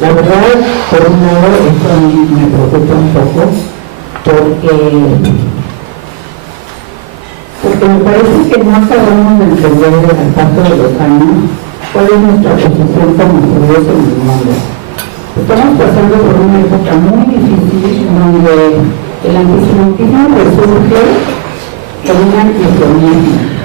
La verdad, por un lado, esto a mí me preocupa un poco, porque me parece que no acabamos de entender al paso de los años cuál es nuestra posición como judíos en el mundo. Estamos pasando por una época muy difícil donde el antisemitismo resurge con un antisionismo.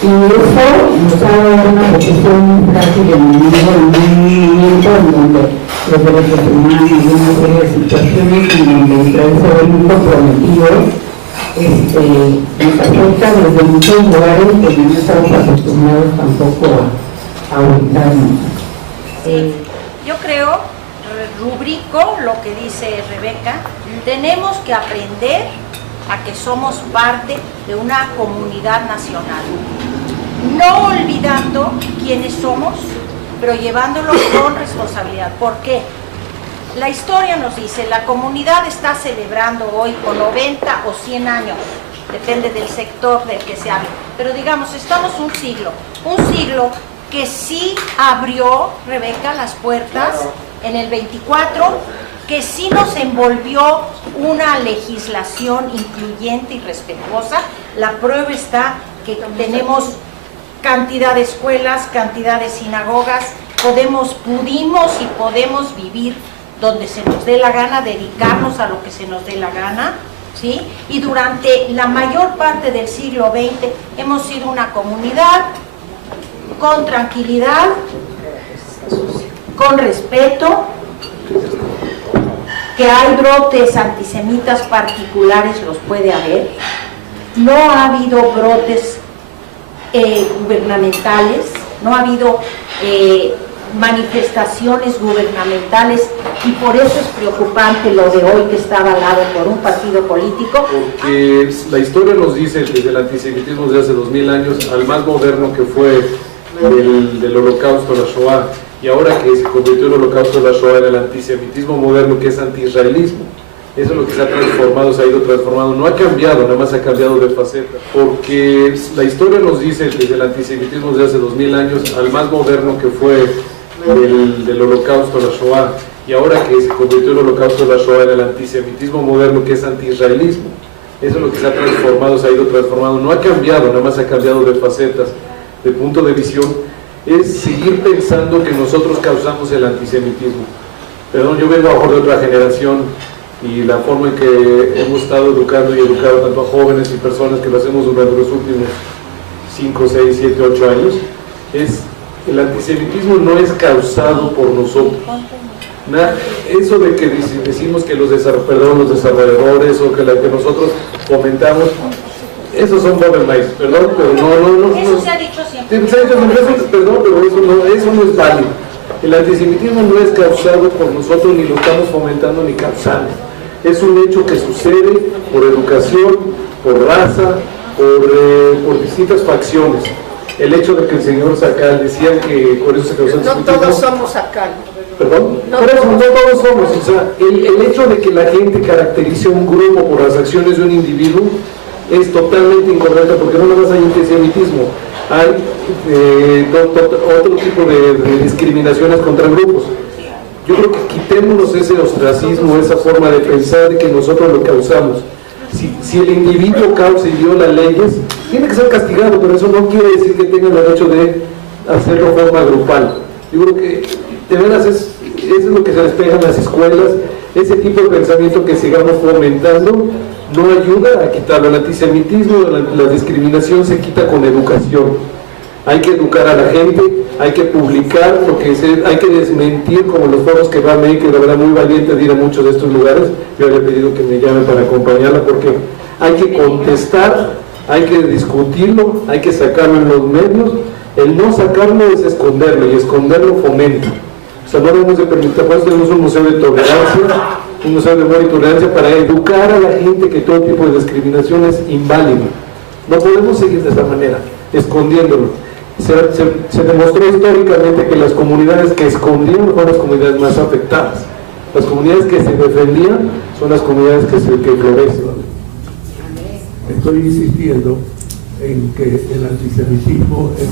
Y eso nos ha dado una posición muy frágil en el mundo, en un momento en donde los derechos humanos y una serie de situaciones en donde Israel se ve muy comprometido, nos afecta desde muchos lugares que no estamos acostumbrados tampoco a ubicarnos. Sí, yo creo, rubrico lo que dice Rebeca, tenemos que aprender a que somos parte de una comunidad nacional, no olvidando quiénes somos, pero llevándolo con responsabilidad. ¿Por qué? La historia nos dice, la comunidad está celebrando hoy con 90 o 100 años, depende del sector del que se hable, pero digamos, estamos un siglo que sí abrió, Rebeca, las puertas en el 24, que sí nos envolvió una legislación incluyente y respetuosa. La prueba está que tenemos cantidad de escuelas, cantidad de sinagogas, pudimos y podemos vivir donde se nos dé la gana, dedicarnos a lo que se nos dé la gana, ¿sí? Y durante la mayor parte del siglo XX hemos sido una comunidad con tranquilidad, con respeto, que hay brotes antisemitas particulares, los puede haber, no ha habido brotes gubernamentales, no ha habido manifestaciones gubernamentales, y por eso es preocupante lo de hoy que está avalado por un partido político. Porque la historia nos dice desde el antisemitismo de hace 2000 años al más moderno que fue del holocausto, la Shoah, y ahora que se convirtió el holocausto de la Shoah en el antisemitismo moderno, que es anti-israelismo. Eso es lo que se ha transformado, se ha ido transformando, no ha cambiado, nada más ha cambiado de faceta, porque la historia nos dice desde el antisemitismo de hace 2000 años al más moderno que fue del holocausto, la Shoah, y ahora que se convirtió el holocausto de la Shoah en el antisemitismo moderno, que es anti-israelismo. Eso es lo que se ha transformado, se ha ido transformando, no ha cambiado, nada más ha cambiado de facetas, de punto de visión, es seguir pensando que nosotros causamos el antisemitismo. Perdón, yo vengo a de otra generación, y la forma en que hemos estado educando y educando tanto a jóvenes y personas que lo hacemos durante los últimos 5, 6, 7, 8 años, es el antisemitismo no es causado por nosotros. Eso de que decimos que los desarrolladores o que nosotros fomentamos, esos son Bobermais, perdón, pero no. Eso se ha dicho siempre. Perdón, pero eso no es válido. El antisemitismo no es causado por nosotros, ni lo estamos fomentando ni causando. Es un hecho que sucede por educación, por raza, por distintas facciones. El hecho de que el señor Sacal decía que por eso se causó el antisemitismo. No todos somos Sacal. ¿Perdón? No, por eso, no todos somos. O sea, el hecho de que la gente caracterice a un grupo por las acciones de un individuo es totalmente incorrecto, porque no nada más hay antisemitismo, hay otro tipo de discriminaciones contra grupos. Yo creo que quitémonos ese ostracismo, esa forma de pensar de que nosotros lo causamos. Si el individuo causa y viola leyes, tiene que ser castigado, pero eso no quiere decir que tenga el derecho de hacerlo de forma grupal. Yo creo que de veras eso es lo que se despega en las escuelas, ese tipo de pensamiento que sigamos fomentando no ayuda a quitarlo. El antisemitismo, la discriminación se quita con educación. Hay que educar a la gente, hay que publicar lo que hay que desmentir, como los foros que va a México, y la verdad muy valiente de ir a muchos de estos lugares. Yo le he pedido que me llamen para acompañarla, porque hay que contestar, hay que discutirlo, hay que sacarlo en los medios. El no sacarlo es esconderlo, y esconderlo fomenta. O sea, no debemos de permitir. Por eso tenemos un museo de tolerancia, un museo de amor y tolerancia, para educar a la gente que todo tipo de discriminación es inválido. No podemos seguir de esta manera, escondiéndolo. Se demostró históricamente que las comunidades que escondían fueron las comunidades más afectadas. Las comunidades que se defendían son las comunidades que florecen. Estoy insistiendo en que el antisemitismo es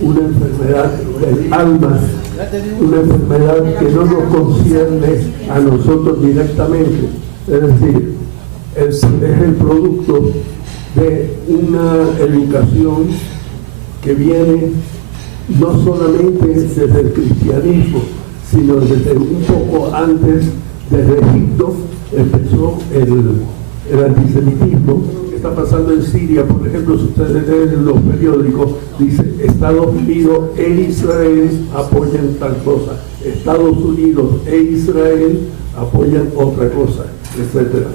una enfermedad del alma una enfermedad que no nos concierne a nosotros directamente. Es decir, es el producto de una educación que viene no solamente desde el cristianismo, sino desde un poco antes, desde Egipto empezó el antisemitismo. ¿Qué está pasando en Siria? Por ejemplo, si ustedes leen en los periódicos, dice Estados Unidos e Israel apoyan tal cosa, Estados Unidos e Israel apoyan otra cosa, etc.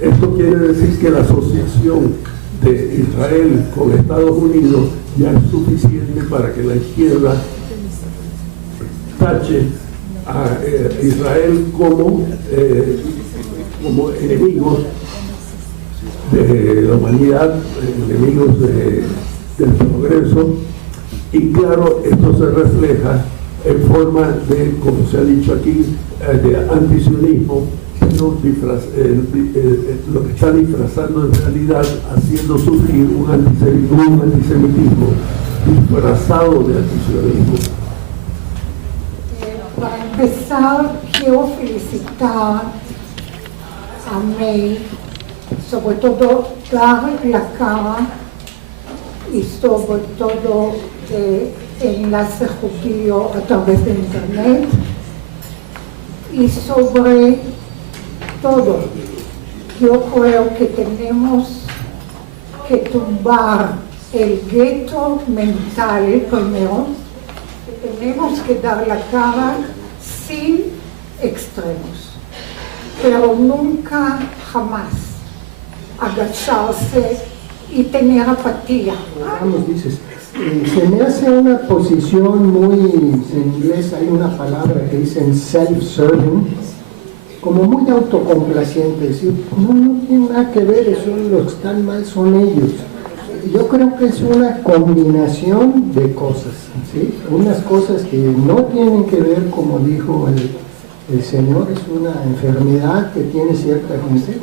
Esto quiere decir que la asociación de Israel con Estados Unidos ya es suficiente para que la izquierda tache a Israel como enemigos de la humanidad, enemigos del progreso, y claro, esto se refleja en forma de, como se ha dicho aquí, de antisionismo, pero lo que está disfrazando en realidad, haciendo surgir un antisemitismo disfrazado de antisionismo. Para empezar, quiero felicitar a May, sobre todo dar la cara y sobre todo enlace judío a través de internet, y sobre todo yo creo que tenemos que tumbar el gueto mental primero, que tenemos que dar la cara sin extremos, pero nunca jamás agacharse y tener apatía. Vamos, dices, se me hace una posición muy, en inglés hay una palabra que dicen self-serving, como muy autocomplaciente, decir, no tiene nada que ver, eso los que están mal son ellos. Yo creo que es una combinación de cosas, ¿sí? Unas cosas que no tienen que ver, como dijo el señor, es una enfermedad que tiene cierta gente,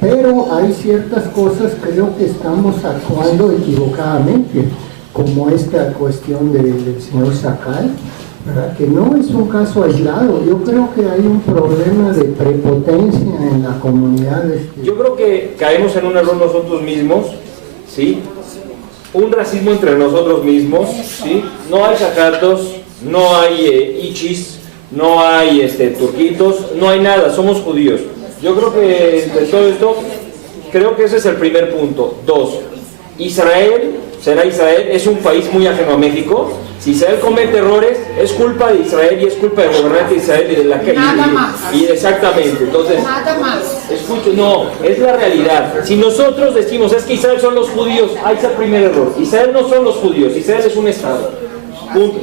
pero hay ciertas cosas creo que estamos actuando equivocadamente, como esta cuestión del señor Sakai, ¿verdad? Que no es un caso aislado. Yo creo que hay un problema de prepotencia en la comunidad. Yo creo que caemos en un error nosotros mismos, ¿sí? Un racismo entre nosotros mismos, ¿sí? No hay sacatos, no hay ichis, no hay turquitos, no hay nada, somos judíos. Yo creo que de todo esto, creo que ese es el primer punto. 2, Israel, será Israel, es un país muy ajeno a México. Si Israel comete errores, es culpa de Israel y es culpa del gobernante de Israel y de la que... Nada más. Y exactamente, entonces... Nada más. Escucho, no, es la realidad. Si nosotros decimos, es que Israel son los judíos, ahí está el primer error. Israel no son los judíos, Israel es un Estado. Punto.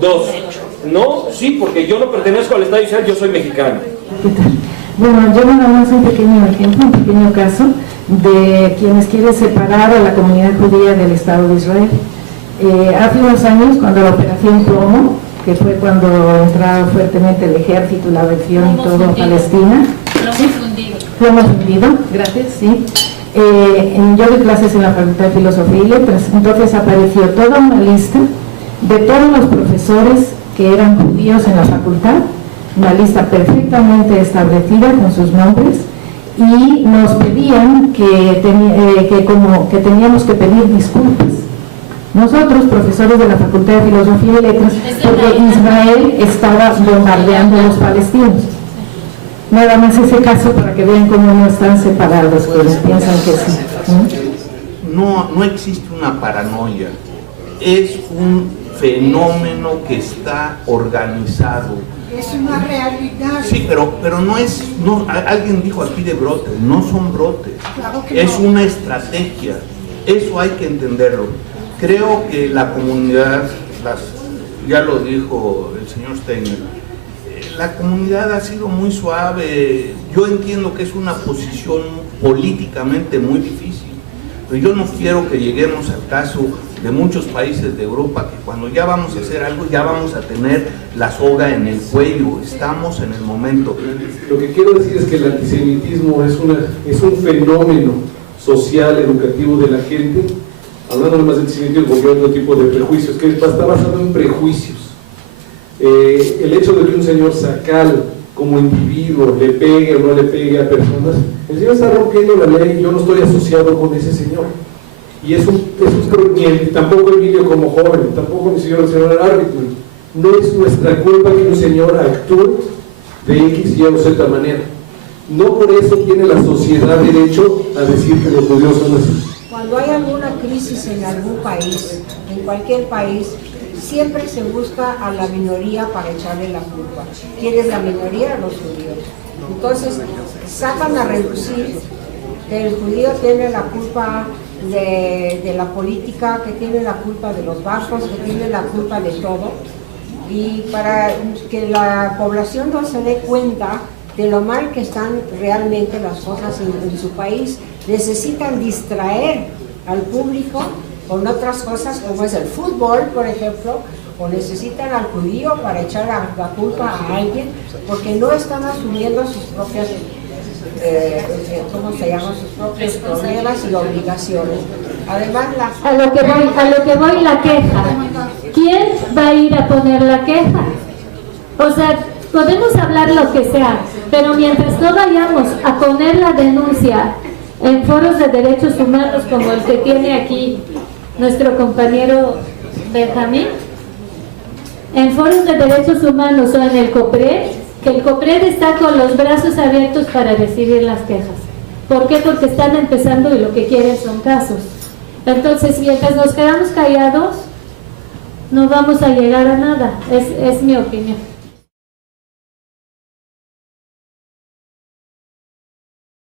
2, no, sí, porque yo no pertenezco al Estado de Israel, yo soy mexicano. Bueno, yo nada más un pequeño ejemplo, un pequeño caso de quienes quieren separar a la comunidad judía del Estado de Israel. Hace unos años, cuando la operación Plomo, que fue cuando entraba fuertemente el ejército, la versión y todo a Palestina. Plomo fundido, gracias, sí. Yo doy clases en la Facultad de Filosofía y Letras, entonces apareció toda una lista de todos los profesores que eran judíos en la facultad, una lista perfectamente establecida con sus nombres, y nos pedían que teníamos que pedir disculpas. Nosotros, profesores de la Facultad de Filosofía y Letras, porque Israel estaba bombardeando a los palestinos. Nada más ese caso para que vean cómo no están separados, quienes piensan que sí. No existe una paranoia, es un fenómeno que está organizado. Es una realidad. Sí, pero no es, alguien dijo aquí de brotes, no son brotes, Claro que es no. una estrategia, eso hay que entenderlo. Creo que la comunidad, ya lo dijo el señor Steiner, la comunidad ha sido muy suave. Yo entiendo que es una posición políticamente muy difícil, pero yo no quiero que lleguemos al caso de muchos países de Europa, que cuando ya vamos a hacer algo, ya vamos a tener la soga en el cuello. Estamos en el momento. Lo que quiero decir es que el antisemitismo es un fenómeno social, educativo de la gente, hablando más del antisemitismo porque hay otro tipo de prejuicios, que está basado en prejuicios. el hecho de que un señor Sacal como individuo le pegue o no le pegue a personas, el señor está rompiendo la ley y yo no estoy asociado con ese señor. Y eso es tampoco Emilio como joven, tampoco mi señor el señor árbitro. No es nuestra culpa que un señor actúe de X, Y o Z manera. No por eso tiene la sociedad derecho a decir que los judíos son así. Cuando hay alguna crisis en algún país, en cualquier país, siempre se busca a la minoría para echarle la culpa. ¿Quién es la minoría? Los judíos. Entonces, sacan a reducir que el judío tiene la culpa de la política, que tiene la culpa de los vascos, que tiene la culpa de todo. Y para que la población no se dé cuenta de lo mal que están realmente las cosas en su país, necesitan distraer al público con otras cosas como es el fútbol, por ejemplo, o necesitan al judío para echar la culpa a alguien porque no están asumiendo sus propias sus propios problemas y obligaciones. Además, a lo que voy la queja. ¿Quién va a ir a poner la queja? O sea, podemos hablar lo que sea, pero mientras no vayamos a poner la denuncia en foros de derechos humanos como el que tiene aquí nuestro compañero Benjamín, en foros de derechos humanos o en el COPRED, que el COPRED está con los brazos abiertos para recibir las quejas. ¿Por qué? Porque están empezando y lo que quieren son casos. Entonces, mientras nos quedamos callados, no vamos a llegar a nada. Es mi opinión.